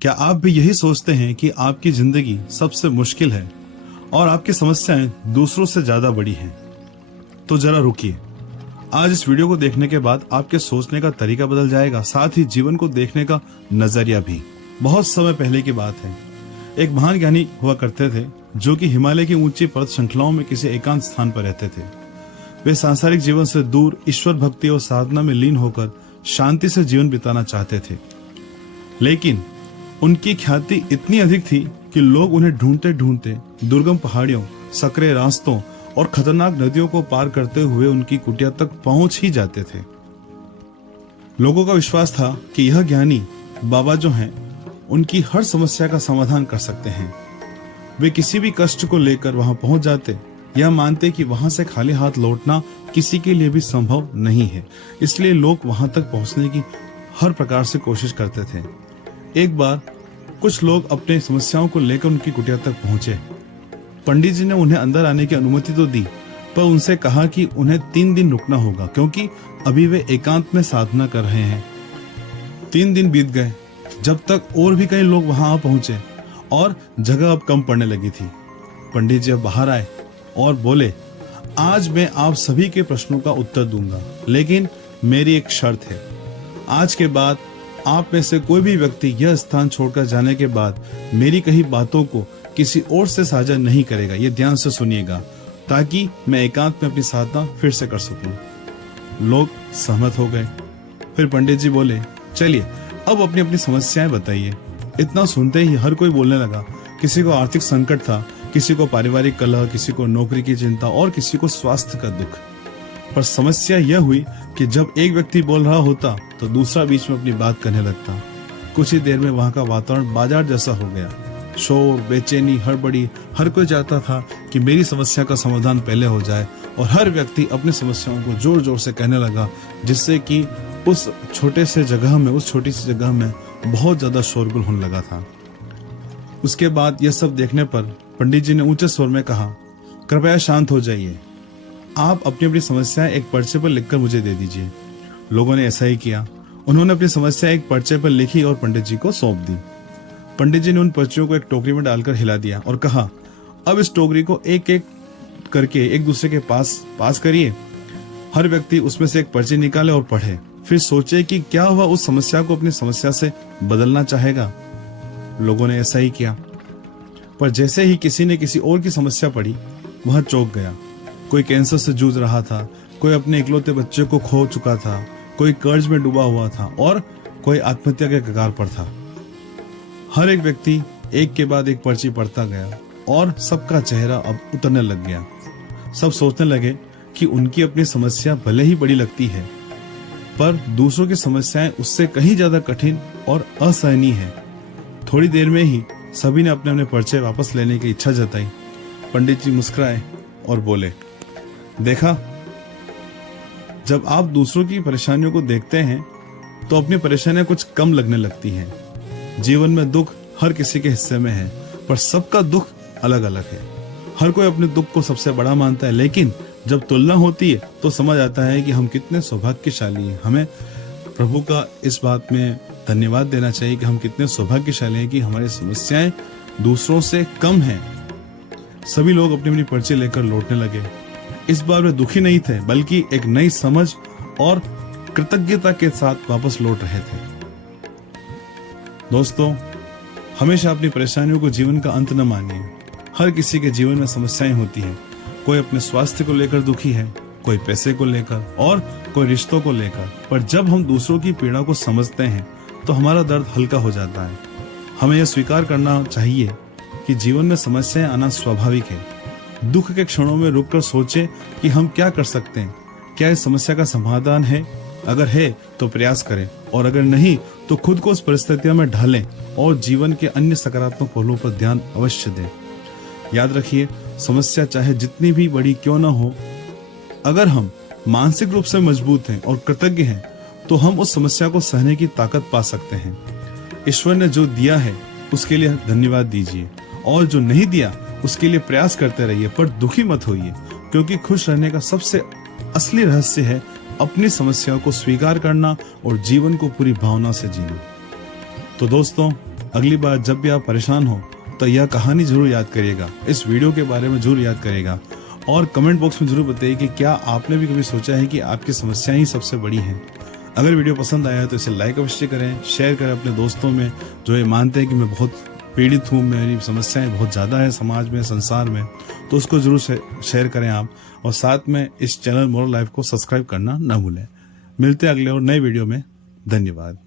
क्या आप भी यही सोचते हैं कि आपकी जिंदगी सबसे मुश्किल है और आपकी समस्याएं दूसरों से ज्यादा बड़ी हैं? तो जरा रुकिए। आज इस वीडियो को देखने के बाद आपके सोचने का तरीका बदल जाएगा, साथ ही जीवन को देखने का नजरिया भी। बहुत समय पहले की बात है, एक महान ज्ञानी हुआ करते थे जो कि हिमालय की ऊंची पर्वत श्रृंखलाओं में किसी एकांत स्थान पर रहते थे। वे सांसारिक जीवन से दूर ईश्वर भक्ति और साधना में लीन होकर शांति से जीवन बिताना चाहते थे। लेकिन उनकी ख्याति इतनी अधिक थी कि लोग उन्हें ढूंढते ढूंढते दुर्गम पहाड़ियों, सकरे रास्तों और खतरनाक नदियों को पार करते हुए उनकी कुटिया तक पहुंच ही जाते थे। लोगों का विश्वास था कि यह ज्ञानी बाबा जो हैं, उनकी हर समस्या का समाधान कर सकते हैं। वे किसी भी कष्ट को लेकर वहां पहुंच जाते, यह मानते कि वहां से खाली हाथ लौटना किसी के लिए भी संभव नहीं है। इसलिए लोग वहां तक पहुंचने की हर प्रकार से कोशिश करते थे। एक बार कुछ लोग अपने समस्याओं को लेकर उनकी कुटिया तक पहुंचे। पंडित जी ने उन्हें अंदर आने की अनुमति तो दी, पर उनसे कहा कि उन्हें 3 दिन रुकना होगा, क्योंकि अभी वे एकांत में साधना कर रहे हैं। 3 दिन बीत गए, जब तक और भी कई लोग वहां आ पहुंचे और जगह अब कम पड़ने लगी थी। पंडित जी अब बाहर आए और बोले, आज मैं आप सभी के प्रश्नों का उत्तर दूंगा, लेकिन मेरी एक शर्त है। आज के बाद आप में से कोई भी व्यक्ति यह स्थान छोड़कर जाने के बाद मेरी कही बातों को किसी और से साझा नहीं करेगा। ये ध्यान से सुनिएगा, ताकि मैं एकांत में अपनी साधना फिर से कर सकूं। लोग सहमत हो गए। फिर पंडित जी बोले, चलिए अब अपनी अपनी समस्याएं बताइए। इतना सुनते ही हर कोई बोलने लगा। किसी को आर्थिक संकट था, किसी को पारिवारिक कलह, किसी को नौकरी की चिंता और किसी को स्वास्थ्य का दुख। पर समस्या यह हुई कि जब एक व्यक्ति बोल रहा होता तो दूसरा बीच में अपनी बात करने लगता। कुछ ही देर में वहां का वातावरण बाजार जैसा हो गया। शोर, बेचैनी, हड़बड़ी। हर कोई चाहता था कि मेरी समस्या का समाधान पहले हो जाए, और हर व्यक्ति अपनी समस्याओं को जोर जोर से कहने लगा, जिससे कि उस छोटी सी जगह में बहुत ज्यादा शोरगुल होने लगा था। उसके बाद यह सब देखने पर पंडित जी ने ऊंचे स्वर में कहा, कृपया शांत हो जाइए। आप अपनी अपनी समस्याएं एक पर्चे पर लिखकर मुझे दे दीजिए। लोगों ने ऐसा ही किया। उन्होंने अपनी समस्या एक पर्चे पर लिखी और पंडित जी को सौंप दी। पंडित जी ने उन पर्चियों को एक टोकरी में डालकर हिला दिया और कहा, अब इस टोकरी को एक एक करके एक दूसरे के पास करिए। हर व्यक्ति उसमें से एक पर्ची निकाले और पढ़े। फिर सोचे कि क्या वह उस समस्या को अपनी समस्या से बदलना चाहेगा। लोगों ने ऐसा ही किया। पर जैसे ही किसी ने किसी और की समस्या पढ़ी, वह चौंक गया। कोई कैंसर से जूझ रहा था, कोई अपने इकलौते बच्चे को खो चुका था, कोई कर्ज में डूबा हुआ था और कोई आत्महत्या के कगार पर था। हर एक व्यक्ति एक के बाद एक पर्ची पढ़ता गया और सबका चेहरा अब उतरने लग गया। सब सोचने लगे कि उनकी अपनी समस्या भले ही बड़ी लगती है, पर दूसरों की समस्याएं उससे कहीं ज्यादा कठिन और असहनीय है। थोड़ी देर में ही सभी ने अपने अपने पर्चे वापस लेने की इच्छा जताई। पंडित जी मुस्कुराए और बोले, देखा, जब आप दूसरों की परेशानियों को देखते हैं तो अपनी परेशानियां कुछ कम लगने लगती हैं। जीवन में दुख हर किसी के हिस्से में है, पर सबका दुख अलग अलग है। हर कोई अपने दुख को सबसे बड़ा मानता है, लेकिन जब तुलना होती है तो समझ आता है कि हम कितने सौभाग्यशाली हैं। हमें प्रभु का इस बात में धन्यवाद देना चाहिए कि हम कितने सौभाग्यशाली हैं कि हमारी समस्याएं दूसरों से कम हैं। सभी लोग अपनी अपनी पर्ची लेकर लौटने लगे। इस बार वे दुखी नहीं थे, बल्कि एक नई समझ और कृतज्ञता के साथ वापस लौट रहे थे। दोस्तों, हमेशा अपनी परेशानियों को जीवन का अंत न मानिए। हर किसी के जीवन में समस्याएं होती हैं। कोई अपने स्वास्थ्य को लेकर दुखी है, कोई पैसे को लेकर और कोई रिश्तों को लेकर। पर जब हम दूसरों की पीड़ा को समझते हैं तो हमारा दर्द हल्का हो जाता है। हमें यह स्वीकार करना चाहिए कि जीवन में समस्याएं आना स्वाभाविक है। दुख के क्षणों में रुककर सोचें कि हम क्या कर सकते हैं। क्या इस समस्या का समाधान है? अगर है तो प्रयास करें, और अगर नहीं तो खुद को उस परिस्थितियों में ढालें और जीवन के अन्य सकारात्मक पहलुओं पर ध्यान अवश्य दें। याद रखिए, समस्या चाहे जितनी भी बड़ी क्यों न हो, अगर हम मानसिक रूप से मजबूत हैं और कृतज्ञ हैं तो हम उस समस्या को सहने की ताकत पा सकते हैं। ईश्वर ने जो दिया है उसके लिए धन्यवाद दीजिए, और जो नहीं दिया उसके लिए प्रयास करते रहिए, पर दुखी मत होइए, क्योंकि खुश रहने का सबसे असली रहस्य है अपनी समस्याओं को स्वीकार करना और जीवन को पूरी भावना से जीना। तो दोस्तों, अगली बार जब भी आप परेशान हो तो यह कहानी जरूर याद करिएगा, इस वीडियो के बारे में जरूर याद करिएगा और कमेंट बॉक्स में जरूर बताइए कि क्या आपने भी कभी सोचा है कि आपकी समस्याएं ही सबसे बड़ी हैं। अगर वीडियो पसंद आया तो इसे लाइक अवश्य करें, शेयर करें अपने दोस्तों में जो ये मानते हैं कि मैं बहुत पीड़ित हूँ, मेरी समस्याएं बहुत ज़्यादा है समाज में, संसार में, तो उसको जरूर शेयर करें आप। और साथ में इस चैनल मोरल लाइफ को सब्सक्राइब करना ना भूलें। मिलते हैं अगले और नए वीडियो में। धन्यवाद।